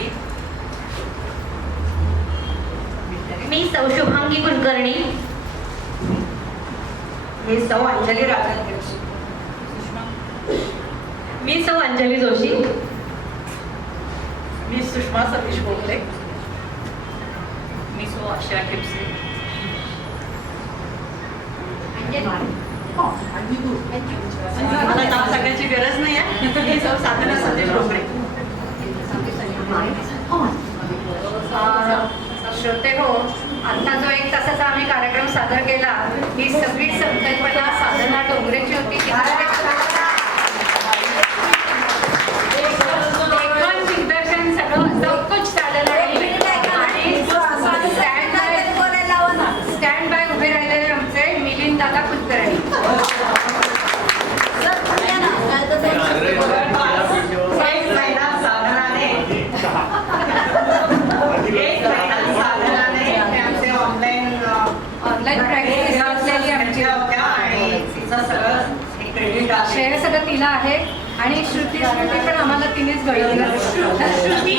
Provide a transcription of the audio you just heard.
जोडी. मी सौ शुभांगी कुलकर्णी. मी सौ अंजली राजन खेपसे. मी सौ अंजली जोशी. मी सुषमा सतीश बोगले. मी सौ आशा खेपसे. मला नाव सांगायची गरज नाही आहे. मी सौ साधना सतीश डोंगरे. श्रोते हो, आता जो 1 तासाचा आम्ही कार्यक्रम सादर केला, ही सगळी संकल्पना साधना डोंगरेची होती. लेखन, दिग्दर्शन सगळं सब कुछ झालेलं आहे. आणि स्टँड बाय उभे राहिलेले आमचे मिलिंद दादा कुलकर्णी. ऑनलाईन प्रॅक्टिस असलेली आमची श्रेय सगळं तिला आहे. आणि श्रुती पण आम्हाला तिनेच घडवलं. श्रुती